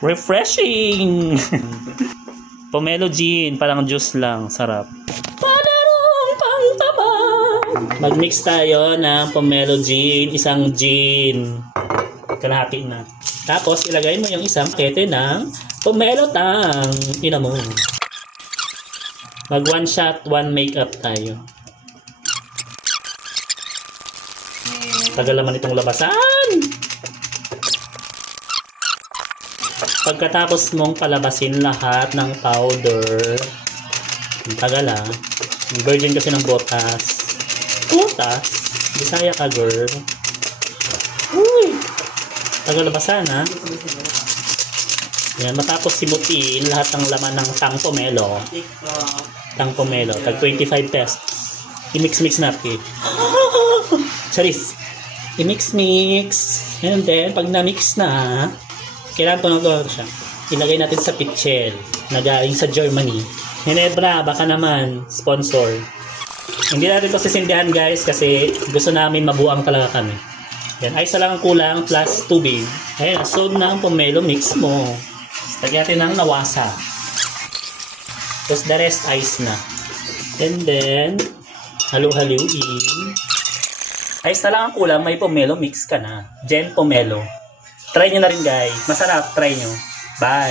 Refreshing! Pomelo gin, parang juice lang. Sarap. Palarong pangtaba! Mag-mix tayo ng pomelo gin, isang gin. Kalahati na. Tapos, ilagay mo yung isang pakete ng pomelo tang. Ina mo. Mag one shot, one makeup tayo. Tagal naman itong labasan. Pagkatapos mong palabasin lahat ng powder, ang tagal virgin kasi ng botas. Botas? Bisaya ka, girl. Uy! Tagal labasan, ha? Yan, matapos simutin lahat ng laman ng tang pomelo. Tang pomelo. Tag 25 pesos. I-mix-mix natin. Charis! I-mix-mix. And then, pag na-mix na, kailangan tunod-tunod siya. Ilagay natin sa pitchel na galing sa Germany. Hinebra, baka naman, sponsor. Hindi natin ito sisindihan, guys, kasi gusto namin mabuang talaga kami. Yan, ice na lang ang kulang plus tubig. Ayan, solve na ang pomelo mix mo. Lagyan natin ng nawasa. Tapos the rest ice na. And then, halu-haluin. Ice na lang ang kulang, may pomelo mix ka na. Gen pomelo. Try nyo na rin, guys. Masarap, try nyo. Bye!